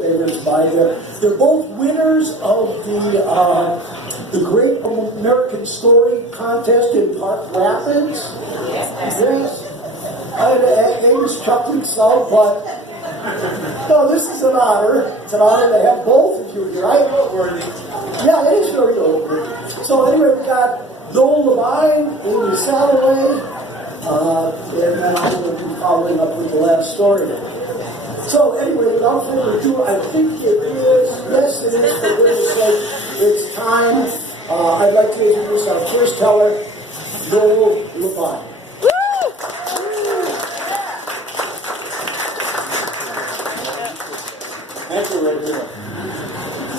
favors by them. They're both winners of the Great American Story Contest in Park Rapids. Yes. Amos chuckling so, but no, this is an honor. It's an honor to have both of you here. Yeah, it is very noteworthy. So anyway, we got Noel Levine, Amy Salloway, and then I'm going to be following up with the last story. So anyway, without further ado, I think it is, yes it is, for goodness sake, it's time. I'd like to introduce our first teller, Noel Levine. Thank you, Richard.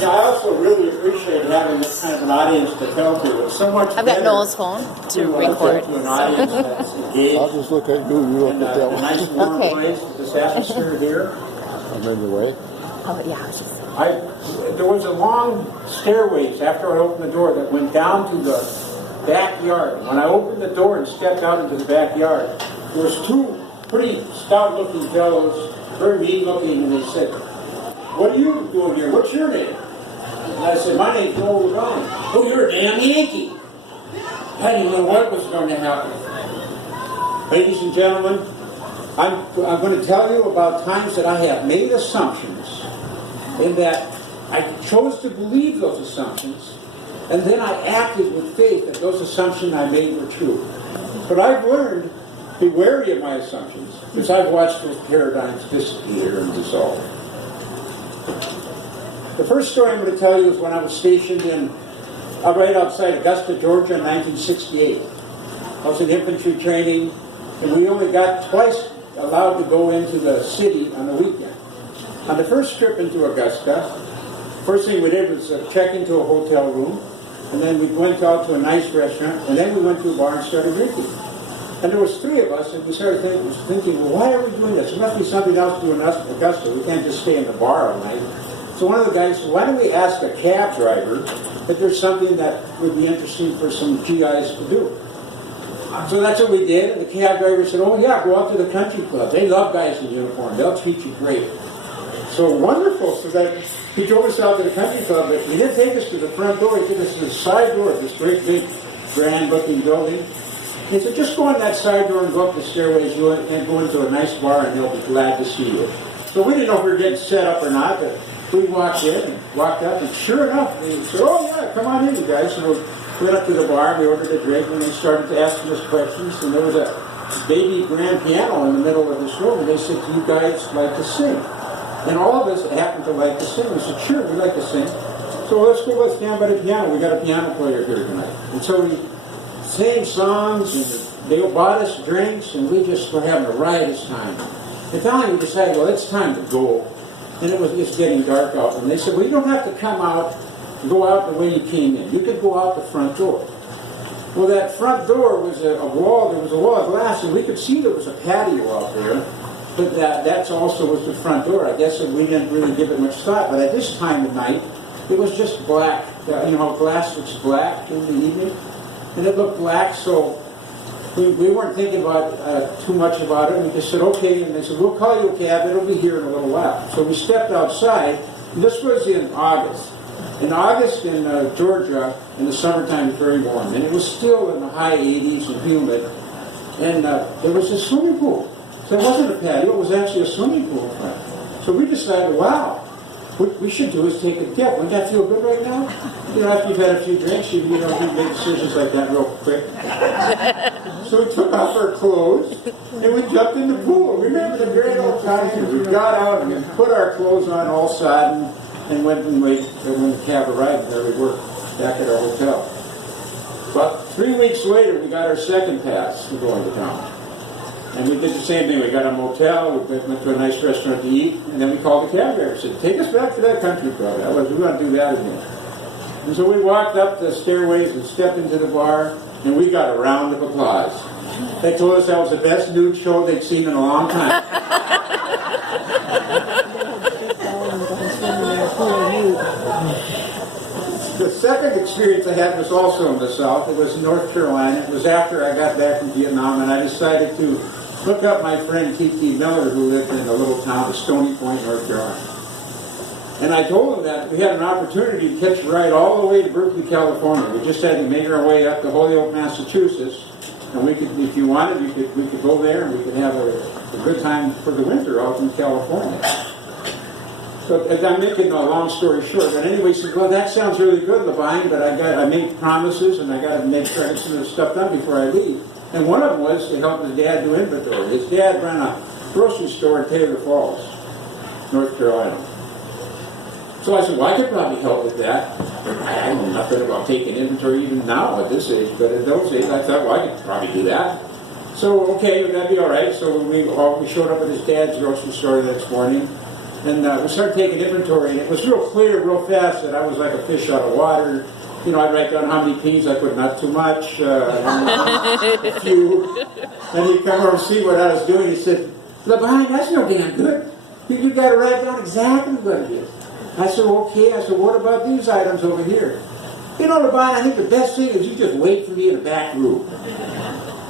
Yeah, I also really appreciate having this kind of an audience to tell to. It's so much I've got Noel's phone to record. To an audience that's engaged. I'll just look at you. You look at that a one. nice warm Okay. place with this atmosphere here. I'm in the way. Oh, yeah. There was a long stairways after I opened the door that went down to the backyard. When I opened the door and stepped out into the backyard, there was two pretty stout-looking fellows, very mean-looking, and they said, "What are you doing here? What's your name?" And I said, "My name's Noel Levine." "Oh, you're a damn Yankee." I didn't know what was going to happen. Ladies and gentlemen, I'm going to tell you about times that I have made assumptions, in that I chose to believe those assumptions, and then I acted with faith that those assumptions I made were true. But I've learned to be wary of my assumptions, because I've watched those paradigms disappear and dissolve. The first story I'm going to tell you is when I was stationed in right outside Augusta, Georgia in 1968. I was in infantry training, and we only got twice allowed to go into the city on the weekend. On the first trip into Augusta, first thing we did was check into a hotel room, and then we went out to a nice restaurant, and then we went to a bar and started drinking. And there was three of us, and we started thinking, well, why are we doing this? There must be something else to do in Augusta. We can't just stay in the bar all night. So one of the guys said, why don't we ask a cab driver if there's something that would be interesting for some GIs to do? So that's what we did. And the cab driver said, oh, yeah, go out to the country club. They love guys in uniform. They'll treat you great. So wonderful. So that he drove us out to the country club, but he didn't take us to the front door. He took us to the side door of this great, big, grand-looking building. He said, just go on that side door and go up the stairways and go into a nice bar, and they'll be glad to see you. So we didn't know if we were getting set up or not, but we walked in and walked up, and sure enough, they said, oh, yeah, come on in, you guys. So we went up to the bar, and we ordered a drink, and they started to ask us questions, and there was a baby grand piano in the middle of this room, and they said, do you guys like to sing? And all of us happened to like to sing. We said, sure, we like to sing. So let's stand by the piano. We got a piano player here tonight. And so we sang songs, and they bought us drinks, and we just were having a riotous time. And finally we decided, well, it's time to go. And it was just getting dark out. And they said, well, you don't have to come out, go out the way you came in. You could go out the front door. Well, that front door was a wall. There was a wall of glass, and we could see there was a patio out there. But that also was the front door. I guess we didn't really give it much thought. But at this time of night, it was just black. You know how glass looks black in the evening? And it looked black, so we weren't thinking about too much about it. We just said, okay, and they said, we'll call you a cab. It'll be here in a little while. So we stepped outside, and this was in August. In August in Georgia, in the summertime, it's very warm. And it was still in the high 80s and humid. And there was a swimming pool. So it wasn't a patio, it was actually a swimming pool. So we decided, wow, what we should do is take a dip. Wouldn't that feel good right now? You know, after you've had a few drinks, you don't do big decisions like that real quick. So we took off our clothes, and we jumped in the pool. Remember the great old times? We got out and put our clothes on all sodden, and went and waited when the cab arrived, and there we were, back at our hotel. But 3 weeks later, we got our second pass to go into town. And we did the same thing. We got a motel, we went to a nice restaurant to eat, and then we called the cab driver and said, take us back to that country club. We want to do that again. And so we walked up the stairways and stepped into the bar, and we got a round of applause. They told us that was the best nude show they'd seen in a long time. The second experience I had was also in the South. It was in North Carolina. It was after I got back from Vietnam, and I decided to look up my friend T.T. Miller, who lived in a little town of Stony Point, North Carolina. And I told him that we had an opportunity to catch a ride all the way to Berkeley, California. We just had to make our way up to Holyoke, Massachusetts. And we could, if you wanted, we could go there and we could have a good time for the winter out in California. So I'm making a long story short. But anyway, he said, well, that sounds really good, Levine, but I made promises and I got to make sure I get some of this stuff done before I leave. And one of them was to help his dad do inventory. His dad ran a grocery store in Taylor Falls, North Carolina. So I said, well, I could probably help with that. I know nothing about taking inventory even now at this age, but at those age, I thought, well, I could probably do that. So, okay, that'd be all right. So we showed up at his dad's grocery store the next morning, and we started taking inventory, and it was real clear, real fast, that I was like a fish out of water. You know, I'd write down how many peas I put, not too much, a few. And he'd come over and see what I was doing. He said, Levine, that's no damn good. You got to write down exactly what it is. I said, okay. I said, what about these items over here? You know, Levine, I think the best thing is you just wait for me in the back room.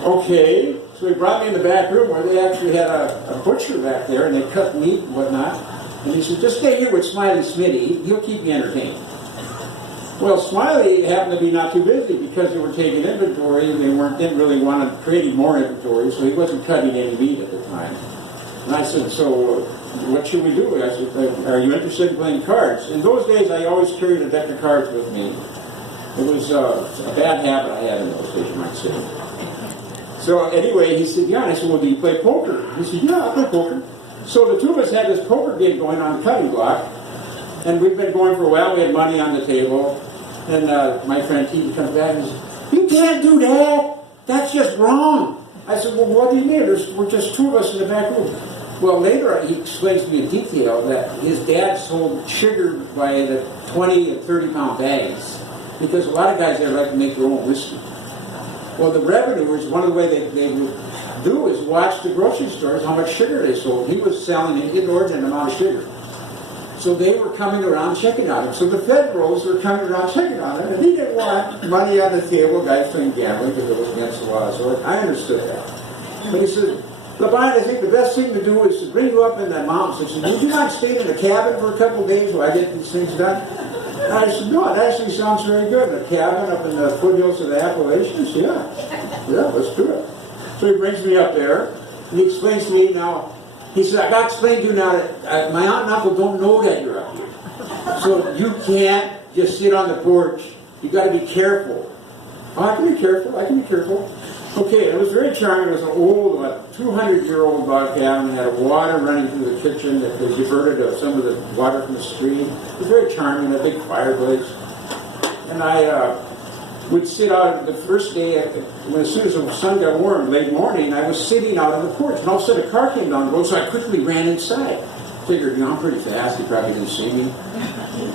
Okay. So he brought me in the back room where they actually had a butcher back there, and they cut meat and whatnot. And he said, just stay here with Smiley Smitty. He'll keep me entertained. Well, Smiley happened to be not too busy because they were taking inventory. They didn't really want to create more inventory, so he wasn't cutting any meat at the time. And I said, so what should we do? I said, are you interested in playing cards? In those days, I always carried a deck of cards with me. It was a bad habit I had in those days, you might say. So anyway, he said, yeah. And I said, well, do you play poker? He said, yeah, I play poker. So the two of us had this poker game going on cutting block, and we'd been going for a while. We had money on the table, and my friend Tiki comes back and says, you can't do that. That's just wrong. I said, well, what do you mean? We're just two of us in the back room. Well, later he explains to me in detail that his dad sold sugar by the 20 and 30-pound bags because a lot of guys there like to make their own whiskey. Well, the revenuers, one of the ways they would do is watch the grocery stores how much sugar they sold. He was selling an inordinate amount of sugar. So they were coming around checking on him. So the Federals were coming around checking on him, and he didn't want money on the table, guys playing gambling, because it was against the law. So I understood that. But he said, Levine, I think the best thing to do is to bring you up in the mountains. He said, would you mind staying in a cabin for a couple of days while I get these things done? And I said, no, it actually sounds very good. A cabin up in the foothills of the Appalachians? Yeah, let's do it. So he brings me up there, and he explains to me now, he said, I got to explain to you now that my aunt and uncle don't know that you're up here. So you can't just sit on the porch. You got to be careful. Oh, I can be careful. Okay, it was very charming. It was an old, 200-year-old log cabin. It had water running through the kitchen that was diverted some of the water from the stream. It was very charming, a big fireplace. And I would sit out the first day, as soon as the sun got warm, late morning, I was sitting out on the porch. And all of a sudden a car came down the road, so I quickly ran inside. Figured, I'm pretty fast, he probably didn't see me.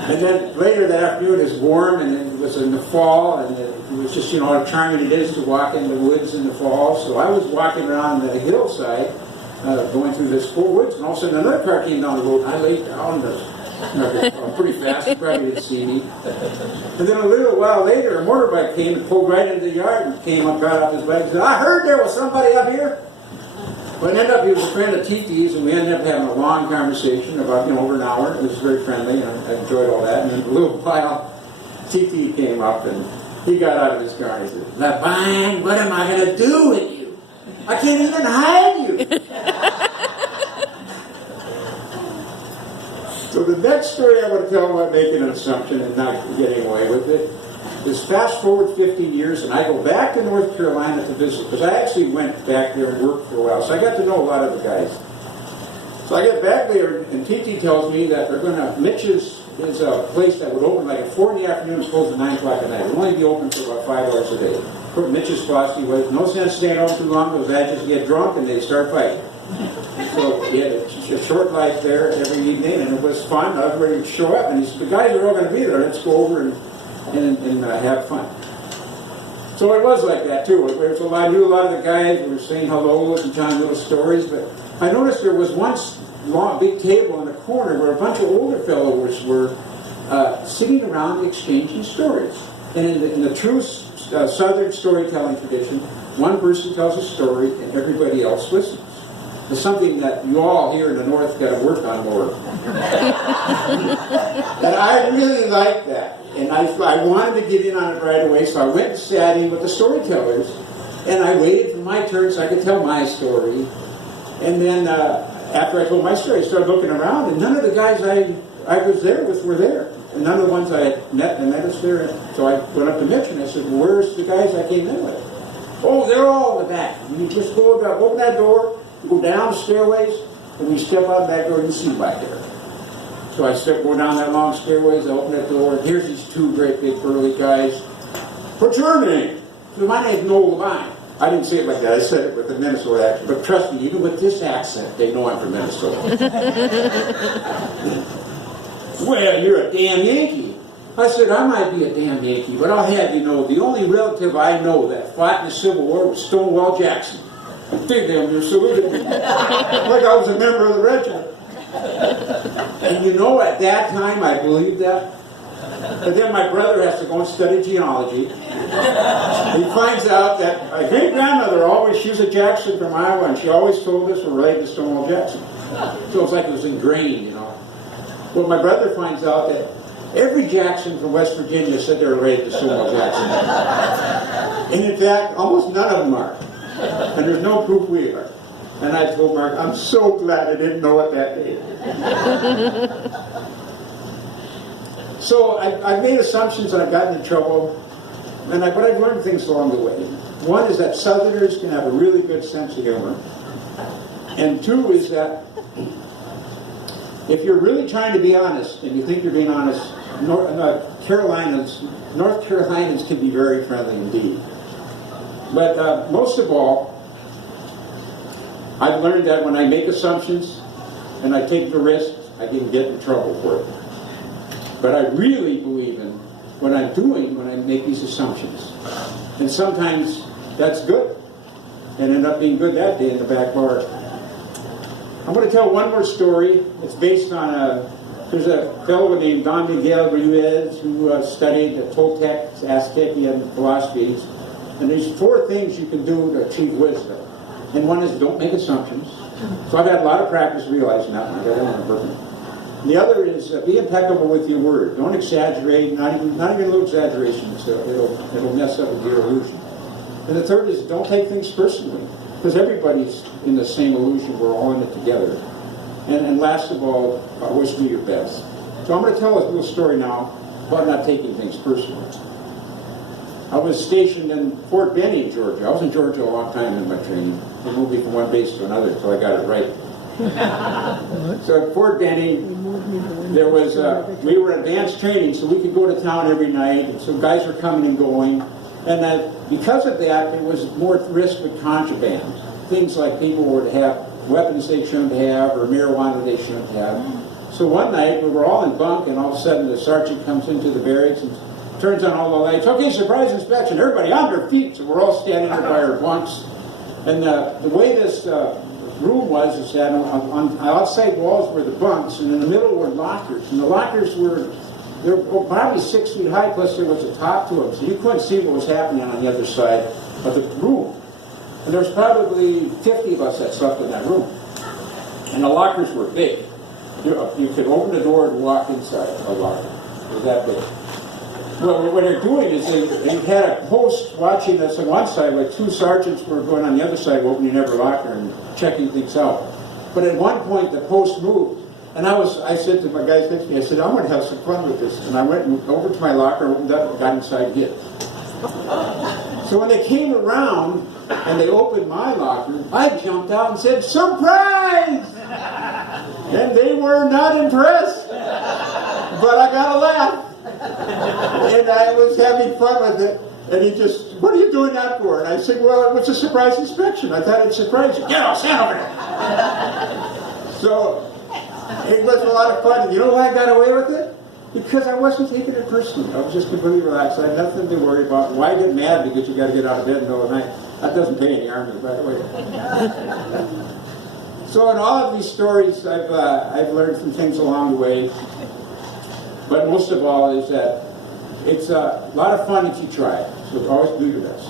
And then later that afternoon, it was warm, and it was in the fall, and it was just, how charming it is to walk in the woods in the fall. So I was walking around the hillside, going through this full woods, and all of a sudden another car came down the road, and I laid down. I'm pretty fast, he probably didn't see me. And then a little while later, a motorbike came and pulled right into the yard and came up, got off his bike, and said, I heard there was somebody up here. But it ended up, he was a friend of Tiki's, and we ended up having a long conversation about, over an hour. It was very friendly, and I enjoyed all that. And then a little while, Tiki came up, and he got out of his car, and he said, Levine, what am I going to do with you? I can't even hide you. So the next story I want to tell about making an assumption and not getting away with it is fast forward 15 years, and I go back to North Carolina to visit, because I actually went back there and worked for a while, so I got to know a lot of the guys. So I get back there, and Titi tells me that they're going to, Mitch's is a place that would open like at 4 in the afternoon and close at 9 o'clock at night. It would only be open for about 5 hours a day. Mitch's philosophy was, no sense staying open too long, because I just get drunk and they start fighting. So he had a short life there every evening, and it was fun. I was ready to show up, and he said, the guys are all going to be there. Let's go over and have fun. So it was like that too. I knew a lot of the guys. We were saying hello and telling little stories, but I noticed there was one long, big table in the corner where a bunch of older fellows were sitting around exchanging stories. And in the true Southern storytelling tradition, one person tells a story and everybody else listens. It's something that you all here in the North got to work on more. I really liked that. And I wanted to get in on it right away, so I went and sat in with the storytellers. And I waited for my turn so I could tell my story. And then after I told my story, I started looking around, and none of the guys I was there with were there. And none of the ones I had met us there. So I went up to Mitch and I said, well, where's the guys I came in with? Oh, they're all in the back. You just go about, open that door, you go down the stairways, and we step out that door and you see back there. So I go down that long stairways, I open that door, and here's these two great big burly guys. What's your name? So my name's Noel Levine. I didn't say it like that, I said it with a Minnesota accent. But trust me, even with this accent, they know I'm from Minnesota. Well, you're a damn Yankee. I said, I might be a damn Yankee, but I'll have you know, the only relative I know that fought in the Civil War was Stonewall Jackson. I think they were saluted me like I was a member of the regiment. And you know, at that time, I believed that. But then my brother has to go and study genealogy. He finds out that my great-grandmother always, she was a Jackson from Iowa, and she always told us we're related to Stonewall Jackson. So it's like it was ingrained, you know. Well, my brother finds out that every Jackson from West Virginia said they're related to Stonewall Jackson. And in fact, almost none of them are. And there's no proof we are. And I told Mark, I'm so glad I didn't know it that day. So I've made assumptions and I've gotten in trouble. But I've learned things along the way. One is that Southerners can have a really good sense of humor. And two is that if you're really trying to be honest, and you think you're being honest, North Carolinians can be very friendly indeed. But most of all, I've learned that when I make assumptions and I take the risks, I can get in trouble for it. But I really believe in what I'm doing when I make these assumptions. And sometimes that's good. And end up being good that day in the back bar. I'm going to tell one more story. It's based on there's a fellow named Don Miguel Ruiz who studied the Toltec, Aztecian philosophies. And there's 4 things you can do to achieve wisdom. And one is don't make assumptions. So I've had a lot of practice realizing that one. I don't want to burn it. And the other is be impeccable with your word. Don't exaggerate, not even a little exaggeration. It'll mess up with your illusion. And the third is don't take things personally. Because everybody's in the same illusion. We're all in it together. And last of all, wish me your best. So I'm going to tell a little story now about not taking things personally. I was stationed in Fort Benning, Georgia. I was in Georgia a long time in my training. I moved from one base to another until I got it right. So at Fort Benning, there was we were advanced training, so we could go to town every night. And so guys were coming and going. And because of that, there was more risk with contraband. Things like people were to have weapons they shouldn't have or marijuana they shouldn't have. So one night, we were all in bunk, and all of a sudden the sergeant comes into the barracks and turns on all the lights. Okay, surprise inspection. Everybody on their feet. So we're all standing there by our bunks. And the way this room was is that on outside walls were the bunks, and in the middle were lockers. And the lockers were probably 6 feet high, plus there was a top to them. So you couldn't see what was happening on the other side of the room. And there was probably 50 of us that slept in that room. And the lockers were big. You could open the door and walk inside a locker. It was that big. Well, what they're doing is they had a post watching us on one side, where 2 sergeants were going on the other side, opening every locker and checking things out. But at one point, the post moved. And I said to my guys next to me, I said, I'm going to have some fun with this. And I went over to my locker, opened up, and got inside and hid. So when they came around and they opened my locker, I jumped out and said, surprise! And they were not impressed. But I got a laugh. And I was having fun with it. And he just, what are you doing that for? And I said, well, it was a surprise inspection. I thought it'd surprise you. Get off, stand over there. So it was a lot of fun. You know why I got away with it? Because I wasn't taking it personally. I was just completely relaxed. I had nothing to worry about. Why get mad because you got to get out of bed in the middle of the night? That doesn't pay in the Army, by the way. So in all of these stories, I've learned some things along the way. But most of all is that it's a lot of fun if you try it. So always do your best.